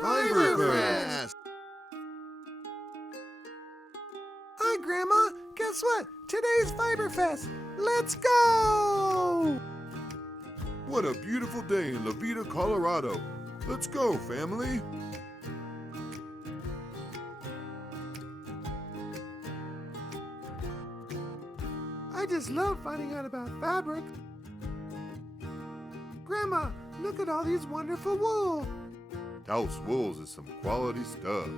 Fiberfest! Hi, Grandma. Guess what? Today's Fiberfest. Let's go! What a beautiful day in La Veta, Colorado. Let's go, family. I just love finding out about fabric. Grandma, look at all these wonderful wool. Taos Wools is some quality stuff.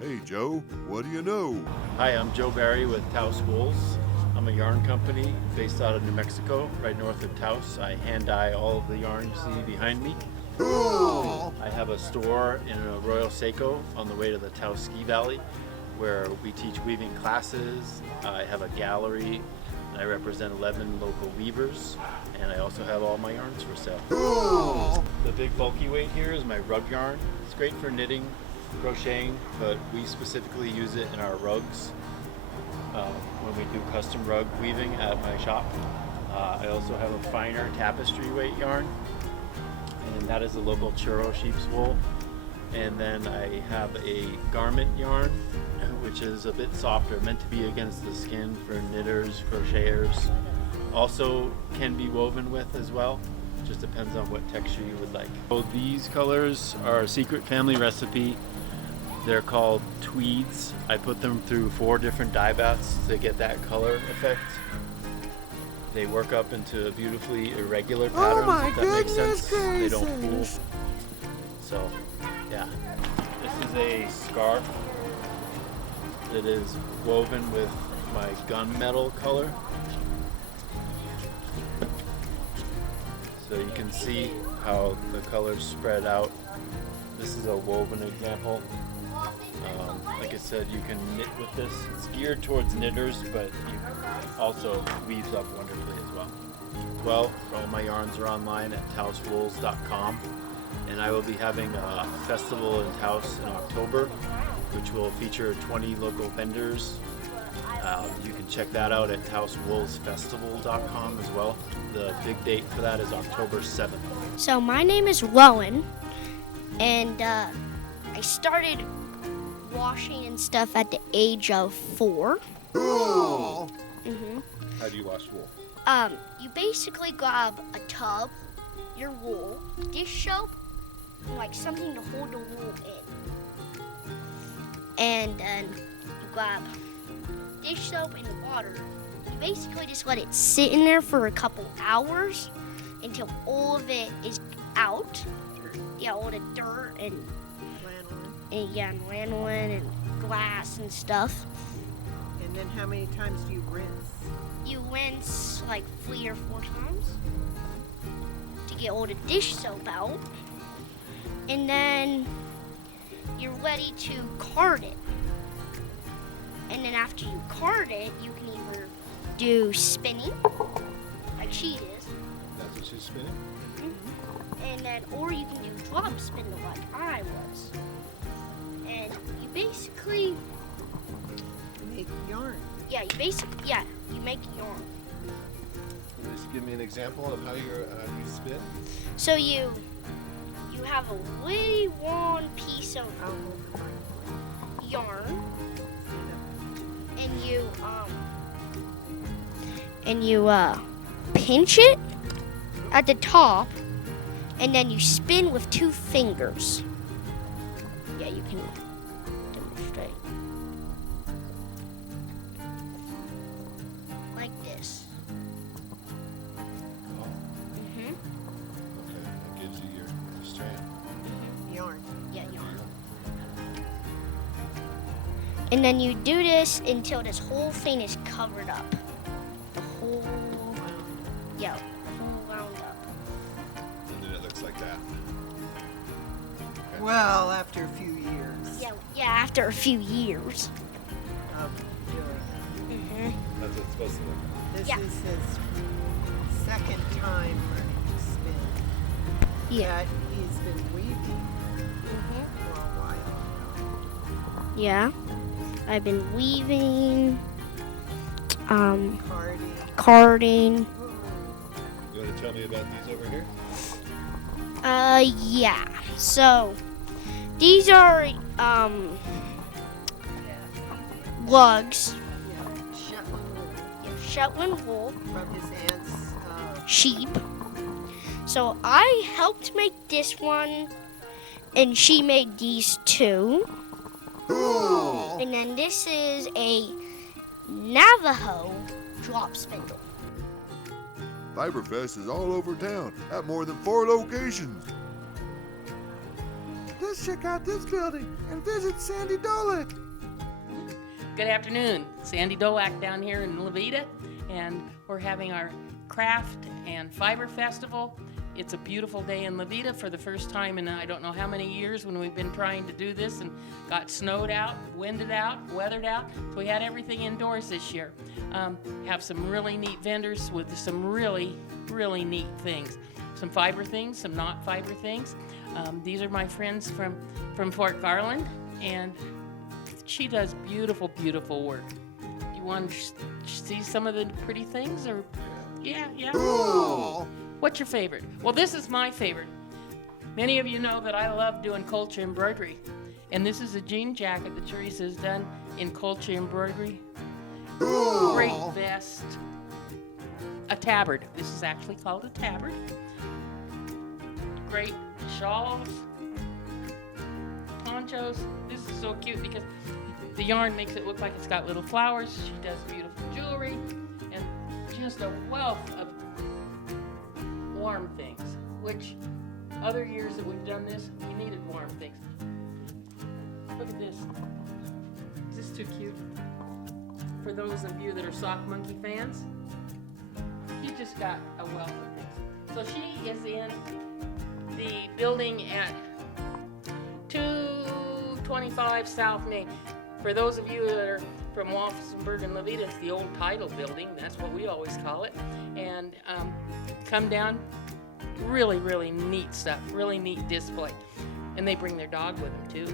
Hey, Joe, what do you know? Hi, I'm Joe Barry with Taos Wools. I'm a yarn company based out of New Mexico, right north of Taos. I hand dye all of the yarn you see behind me. Cool! I have a store in Arroyo Seco on the way to the Taos Ski Valley where we teach weaving classes. I have a gallery. I represent 11 local weavers, and I also have all my yarns for sale. Cool! The big bulky weight here is my rug yarn. It's great for knitting, crocheting, but we specifically use it in our rugs when we do custom rug weaving at my shop. I also have a finer tapestry weight yarn, and that is the local Churro sheep's wool. And then I have a garment yarn, which is a bit softer, meant to be against the skin for knitters, crocheters. Also can be woven with as well. Just depends on what texture you would like. So these colors are a secret family recipe. They're called tweeds. I put them through 4 different dye baths to get that color effect. They work up into beautifully irregular patterns, my if that makes goodness sense. They don't gracious. fool. So, yeah. This is a scarf that is woven with my gunmetal color. So you can see how the colors spread out. This is a woven example. Like I said, you can knit with this. It's geared towards knitters, but it also weaves up wonderfully as well. Well, all my yarns are online at taoswools.com, and I will be having a festival in Taos in October, which will feature 20 local vendors. You can check that out at taoswoolsfestival.com as well. The big date for that is October 7th. So my name is Rowan, and I started washing and stuff at the age of 4. Cool! How do you wash wool? You basically grab a tub, your wool, dish soap, and like something to hold the wool in. And then you grab dish soap and water. You basically just let it sit in there for a couple hours until all of it is out. Yeah, all the dirt and lanolin and glass and stuff. And then how many times do you rinse? You rinse like 3 or 4 times to get all the dish soap out. And then you're ready to card it. And then after you card it, you can either do spinning, like she is. That's what she's spinning? And then, or you can do drum spinning like I was. And you basically, Make yarn. you make yarn. Just give me an example of how you spin. So you have a really long piece of I'll hold the mic. yarn, and you pinch it at the top, and then you spin with 2 fingers. Yeah, you can demonstrate. Like this. Okay, that gives you your strand. Yarn. Yeah, yarn. And then you do this until this whole thing is covered up. The whole wound up. And then it looks like that. Well, after a few years Yeah, after a few years. of doing That's what it's supposed to look like. it. This Yeah. is his second time learning to spin. Yeah. That he's been weaving for a while now. Yeah. I've been weaving, Carding. carding. You want to tell me about these over here? Yeah. So these are lugs, Shetland wool, From his aunt's. sheep. So I helped make this one, and she made these two. Cool. And then this is a Navajo drop spindle. Fiberfest is all over town at more than 4 locations. Let's check out this building and visit Sandy Dolak. Good afternoon. Sandy Dolak down here in Levita, and we're having our craft and fiber festival. It's a beautiful day in Levita for the first time in I don't know how many years when we've been trying to do this and got snowed out, winded out, weathered out. So we had everything indoors this year. Have some really neat vendors with some really, really neat things. Some fiber things, some not fiber things. These are my friends from Fort Garland, and she does beautiful, beautiful work. Do you want to see some of the pretty things? Or yeah. Cool. What's your favorite? Well, this is my favorite. Many of you know that I love doing culture embroidery. And this is a jean jacket that Teresa's done in culture embroidery. Cool. Great vest. A tabard. This is actually called a tabard. Great shawls. Ponchos. This is so cute because the yarn makes it look like it's got little flowers. She does beautiful jewelry and just a wealth of warm things, which other years that we've done this, we needed warm things. Look at this. Is this too cute? For those of you that are Sock Monkey fans, he just got a wealth of things. So she is in the building at 225 South Main. For those of you that are from Wolfenburg and Levita, it's the old title building. That's what we always call it. And come down, really, really neat stuff, really neat display. And they bring their dog with them too.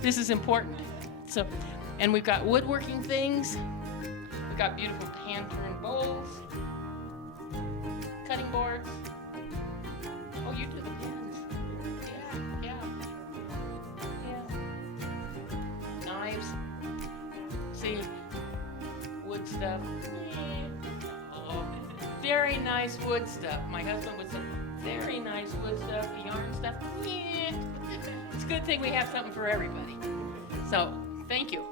This is important. So, and we've got woodworking things. We've got beautiful hand-turned bowls, cutting boards. Oh, you do the pins. Yeah. Knives. See, wood stuff. Oh, very nice wood stuff. My husband would say, very nice wood stuff, yarn stuff. Yeah. It's a good thing we have something for everybody. So, thank you.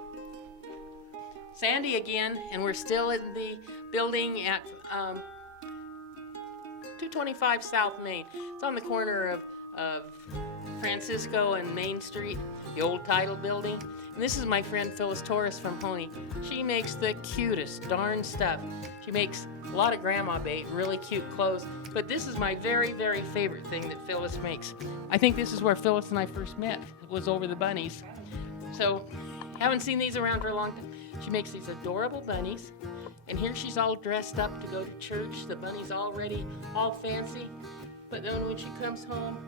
Sandy again, and we're still in the building at 225 South Main. It's on the corner of Francisco and Main Street, the old title building. And this is my friend Phyllis Torres from Honey. She makes the cutest darn stuff. She makes a lot of grandma bait, really cute clothes. But this is my very, very favorite thing that Phyllis makes. I think this is where Phyllis and I first met. It was over the bunnies. So, haven't seen these around for a long time. She makes these adorable bunnies. And here she's all dressed up to go to church. The bunny's all ready, all fancy. But then when she comes home,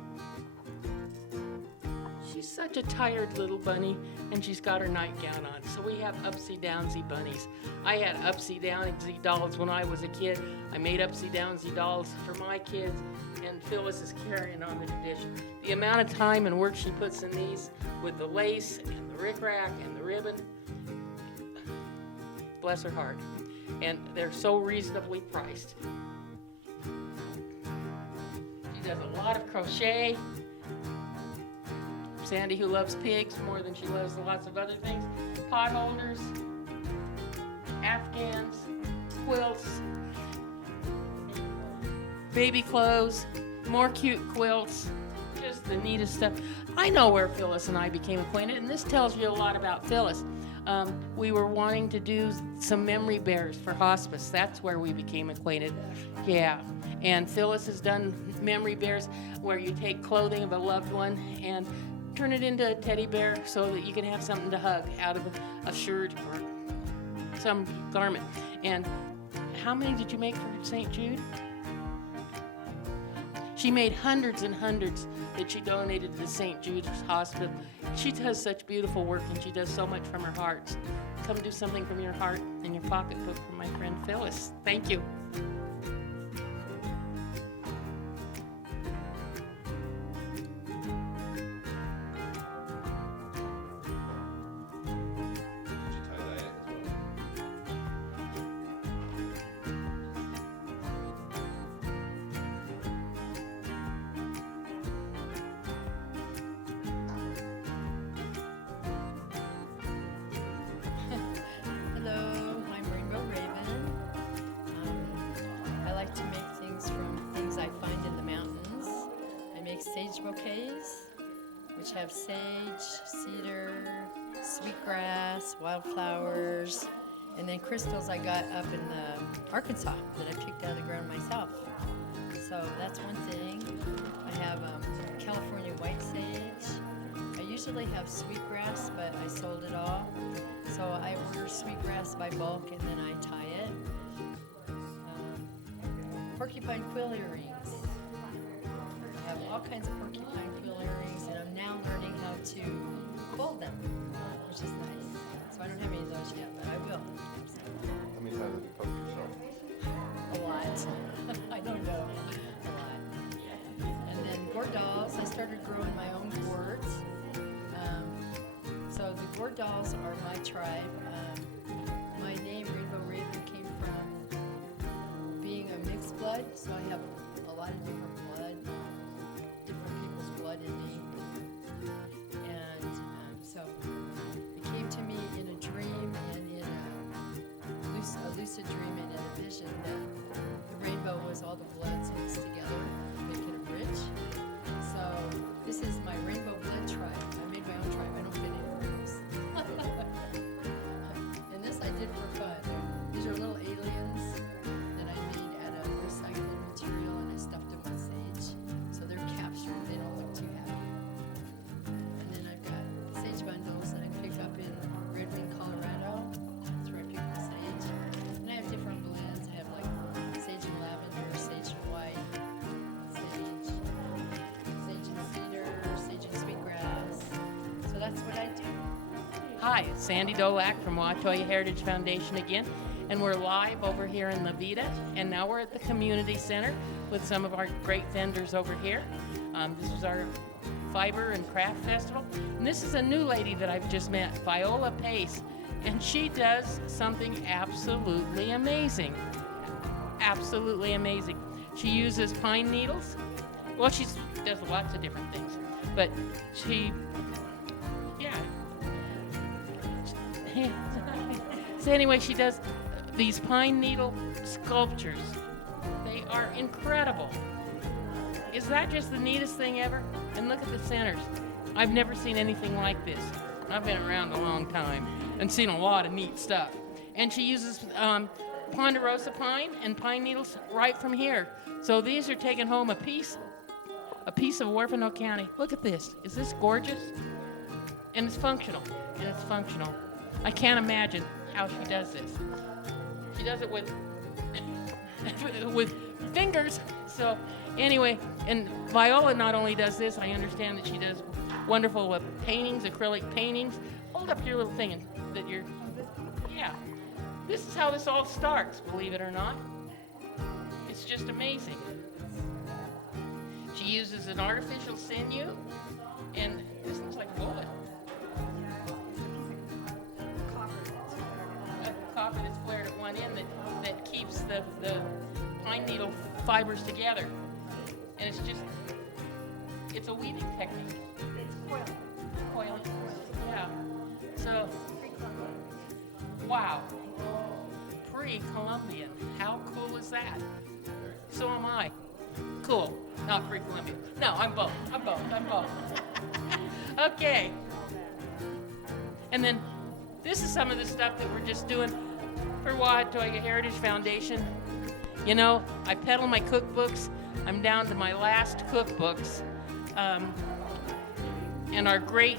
she's such a tired little bunny, and she's got her nightgown on. So we have upsy-downsy bunnies. I had upsy-downsy dolls when I was a kid. I made upsy-downsy dolls for my kids, and Phyllis is carrying on the tradition. The amount of time and work she puts in these with the lace and the rickrack and the ribbon, bless her heart. And they're so reasonably priced. She does a lot of crochet. Sandy, who loves pigs more than she loves lots of other things. Pot holders, Afghans, quilts, baby clothes, more cute quilts, just the neatest stuff. I know where Phyllis and I became acquainted, and this tells you a lot about Phyllis. We were wanting to do some memory bears for hospice. That's where we became acquainted. Yeah. And Phyllis has done memory bears where you take clothing of a loved one and turn it into a teddy bear so that you can have something to hug out of a shirt or some garment. And how many did you make for St. Jude? She made hundreds and hundreds that she donated to St. Jude's Hospital. She does such beautiful work, and she does so much from her heart. Come do something from your heart and your pocketbook for my friend Phyllis. Thank you. sage bouquets, which have sage, cedar, sweetgrass, wildflowers, and then crystals I got up in Arkansas that I picked out of the ground myself. So that's one thing. I have California white sage. I usually have sweetgrass, but I sold it all. So I order sweetgrass by bulk and then I tie it. Porcupine quill earrings. I have all kinds of porcupine quill earrings, and I'm now learning how to fold them, which is nice. So I don't have any of those yet, but I will. How many times have you poked yourself? A lot. I don't know. A lot. And then gourd dolls. I started growing my own gourds. So the gourd dolls are my tribe. My name, Rainbow Raven, came from being a mixed blood. So I have a lot of different blood, different people's blood in me. And so it came to me in a dream and in a lucid dream and in a vision that the rainbow was all the bloods mixed together, making a bridge. So this is my rainbow blood tribe. I made my own tribe. I don't fit in groups. And this I did for fun. These are little aliens that I made out of recycled material, and I stuffed them with sage. So they're captured. They don't look too happy. And then I've got sage bundles that I pick up in Red Wing, Colorado. That's where I pick the sage. And I have different blends. I have like sage and lavender, sage and white, sage and cedar, sage and sweetgrass. So that's what I do. Hi, it's Sandy Dolak from Watoya Heritage Foundation again, and we're live over here in La Vida, and now we're at the community center with some of our great vendors over here. This is our Fiber and Craft Festival, and this is a new lady that I've just met, Viola Pace, and she does something absolutely amazing. Absolutely amazing. She uses pine needles. Well, she does lots of different things, but so anyway, she does these pine needle sculptures. They are incredible. Is that just the neatest thing ever? And look at the centers. I've never seen anything like this. I've been around a long time and seen a lot of neat stuff. And she uses ponderosa pine and pine needles right from here. So these are taking home a piece of Huerfano County. Look at this. Is this gorgeous? And it's functional. I can't imagine how she does this. She does it with with fingers. So anyway, and Viola not only does this, I understand that she does wonderful paintings, acrylic paintings. Hold up your little thing and that you're, yeah. This is how this all starts, believe it or not. It's just amazing. She uses an artificial sinew, and this looks like a bullet. Copper that's flared at one end that keeps the pine needle fibers together. And it's a weaving technique. It's coiling. Yeah. So, wow. Pre-Columbian. How cool is that? So am I. Cool. Not pre-Columbian. No, I'm both. Okay. And then this is some of the stuff that we're just doing for Watoya Heritage Foundation. You know, I peddle my cookbooks. I'm down to my last cookbooks. And our great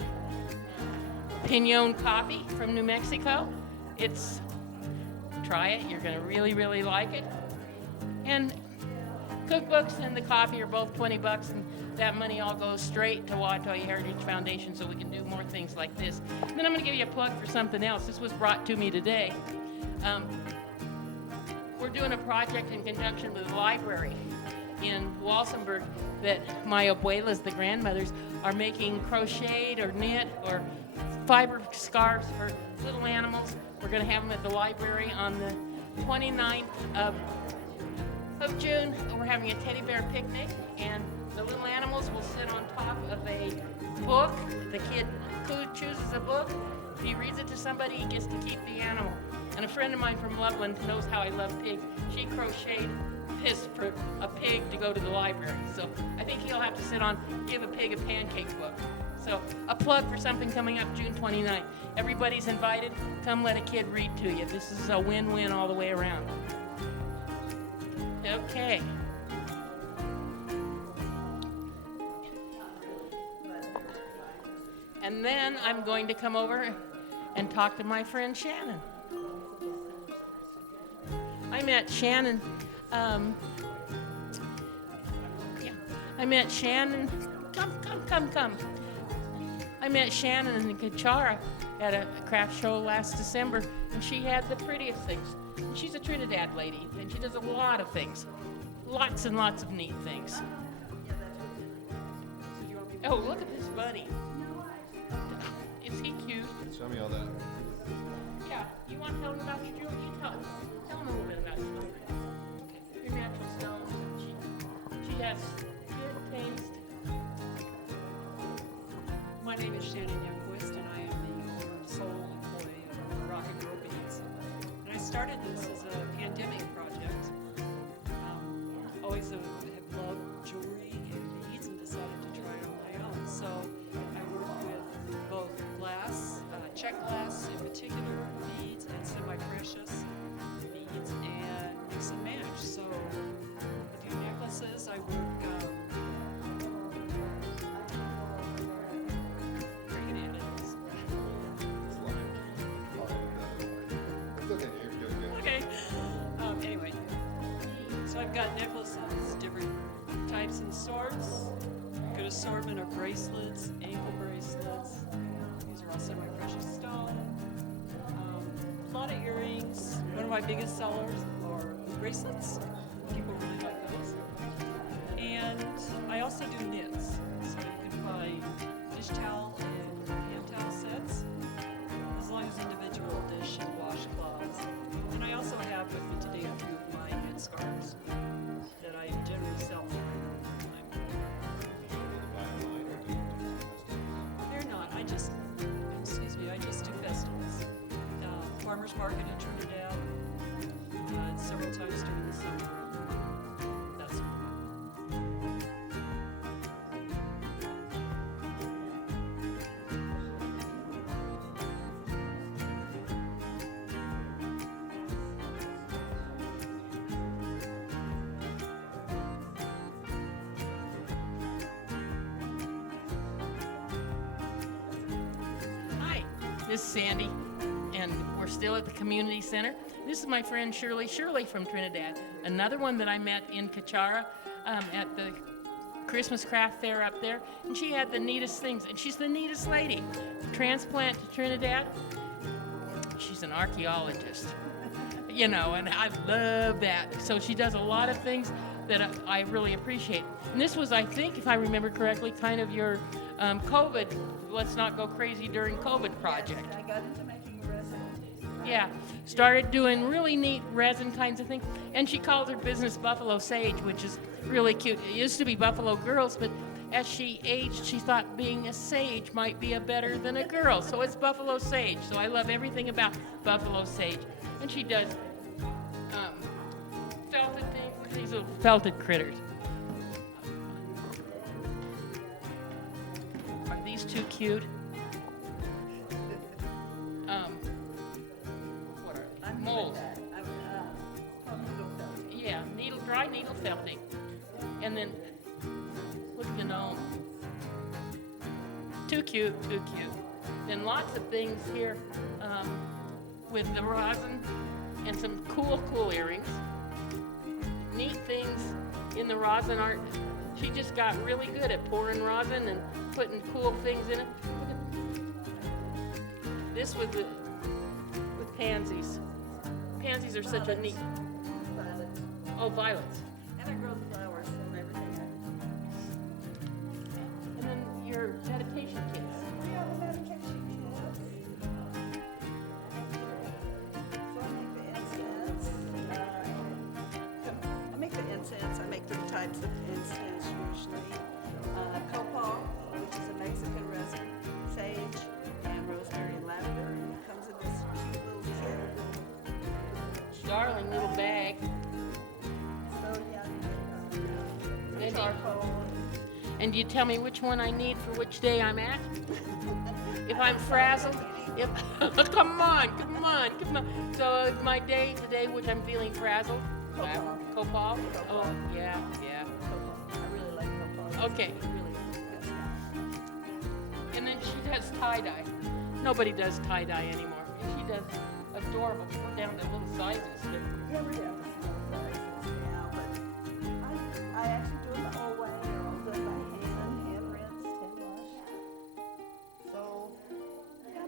Pinon coffee from New Mexico. Try it. You're going to really, really like it. And cookbooks and the coffee are both $20, and that money all goes straight to Watoya Heritage Foundation so we can do more things like this. And then I'm going to give you a plug for something else. This was brought to me today. We're doing a project in conjunction with the library in Walsenburg that my abuelas, the grandmothers, are making crocheted or knit or fiber scarves for little animals. We're going to have them at the library on the 29th of June. We're having a teddy bear picnic, and The little animals will sit on top of a book. The kid who chooses a book, if he reads it to somebody, he gets to keep the animal. And a friend of mine from Loveland knows how I love pigs. She crocheted this for a pig to go to the library. So I think he'll have to sit on Give a Pig a Pancake book. So a plug for something coming up June 29th. Everybody's invited. Come let a kid read to you. This is a win-win all the way around. Okay. And then I'm going to come over and talk to my friend Shannon. I met Shannon. I met Shannon. Come. I met Shannon in Kachara at a craft show last December, and she had the prettiest things. She's a Trinidad lady, and she does a lot of things. Lots and lots of neat things. Oh, look at this bunny. Is he cute? Show me all that. Yeah. You want to tell him about your jewelry? Tell him a little bit about your jewelry. Okay. Your natural stones. She has good taste. My name is Shannon Youngquist, and I am the owner and sole employee of Rock and Grow Beads. And I started this as a pandemic project. Always have loved jewelry and beads and decided to try it on my own. So I work with both glass, check glass in particular, beads, and semi-precious beads, and mix and match. So I do necklaces, I work okay. Anyway, so I've got necklaces, different types and sorts. Good assortment of bracelets, ankle bracelets. These are all semi-precious stone. A lot of earrings. One of my biggest sellers are bracelets. People really like those. And I also do knits. So you can buy dish towel and hand towel sets, as long as individual dish and washcloths. And I also have with me today a few of my knit scarves that I generally sell for They're not. I just do festivals. Farmers market in Trinidad, several times during the summer. That sort of thing. Hi, this is Sandy, and we're still at the community center. This is my friend Shirley from Trinidad, another one that I met in Kachara at the Christmas craft fair up there, and she had the neatest things, and she's the neatest lady. Transplant to Trinidad, she's an archaeologist, you know, and I love that. So she does a lot of things that I really appreciate. And this was, I think, if I remember correctly, kind of your COVID, let's not go crazy during COVID project. I got into making resin. Yeah, started doing really neat resin kinds of things. And she called her business Buffalo Sage, which is really cute. It used to be Buffalo Girls, but as she aged, she thought being a sage might be a better than a girl. So it's Buffalo Sage. So I love everything about Buffalo Sage. And she does felted things, these little felted critters. Are these too cute? What are they? Molds. Yeah, dry needle felting. And then, look at the gnome. Too cute. Then lots of things here with the rosin and some cool earrings. Neat things in the rosin art. She just got really good at pouring rosin and putting cool things in it. This with pansies. Pansies are such a neat. Violets. Oh, violets. And I grow flowers from everything. And then your meditation kits. We have a medication kit. So I make the incense. I make the incense. I make 3 types of incense usually. little bag. So yeah, And charcoal. And do you tell me which one I need for which day I'm at? If I'm frazzled? If come on. So my day, the day which I'm feeling frazzled? Copal? Oh, yeah. I really like copal. Okay, really. And then she does tie-dye. Nobody does tie-dye anymore. And she does adorable, down to little sizes. Yeah, we have small sizes now, but I actually do them the old way. They're all done by hand rinsed, hand washed. So, yeah.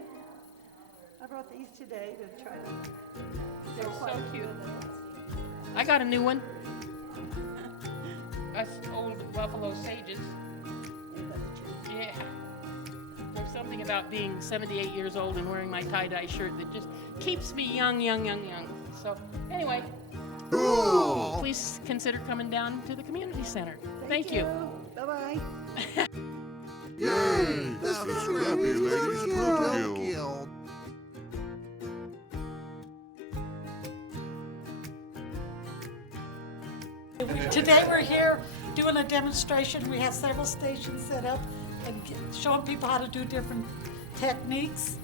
I brought these today to try to. They're so quite cute. good. I got a new one. Us old buffalo sages. Yeah. There's something about being 78 years old and wearing my tie-dye shirt that just keeps me young. So, anyway, Cool. please consider coming down to the community center. Thank you. Bye-bye. Yay! This is Scrappy Lady's Blue Guild. Guild. Today we're here doing a demonstration. We have several stations set up and showing people how to do different techniques.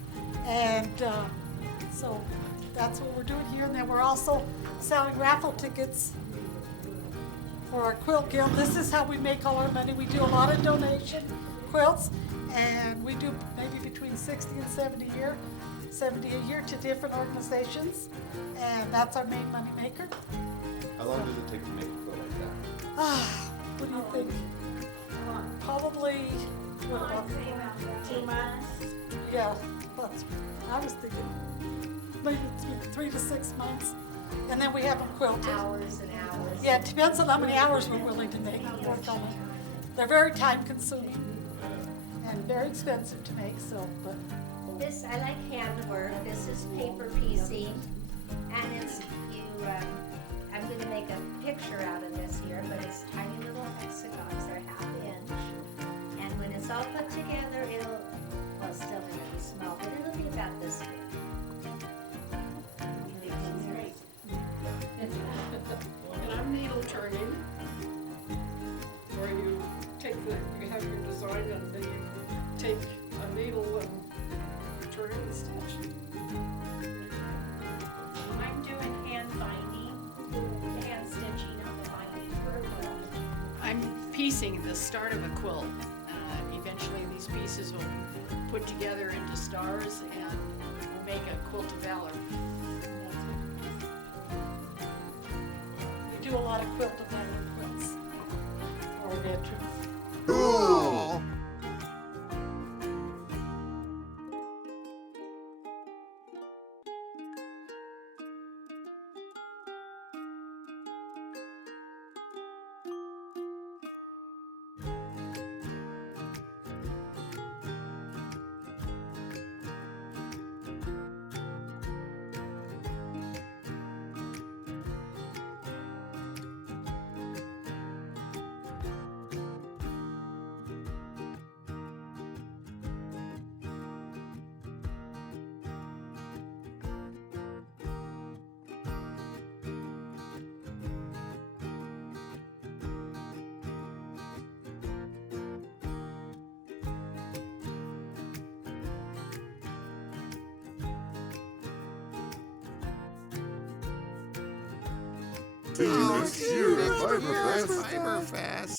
And so that's what we're doing here. And then we're also selling raffle tickets for our quilt guild. This is how we make all our money. We do a lot of donation quilts, and we do maybe between 60 and 70 a year to different organizations. And that's our main money maker. How long does it take to make a quilt like that? What do you think? Probably, what about 2 months? Yeah, I was thinking maybe 3 to 6 months. And then we have them quilted. Hours and hours. Yeah, it depends on how many hours we're willing to make work on it. They're very time consuming and very expensive to make, so, but. This, I like handwork. This is paper piecing. And it's, I'm going to make a picture out of this here, but it's tiny little hexagons. They're ½ inch. And when it's all put together, it'll, well, it's still going to be small, but it'll be about this big. And I'm needle turning, where you have your design and then you take a needle and turn it and stitch. I'm doing hand binding, hand stitching on the binding. I'm piecing the start of a quilt. Eventually these pieces will put together into stars and will make a quilt of valor. We do a lot of quilt of valor quilts. Or veterans. Cool. Team is here at Fiberfest. Fiberfest.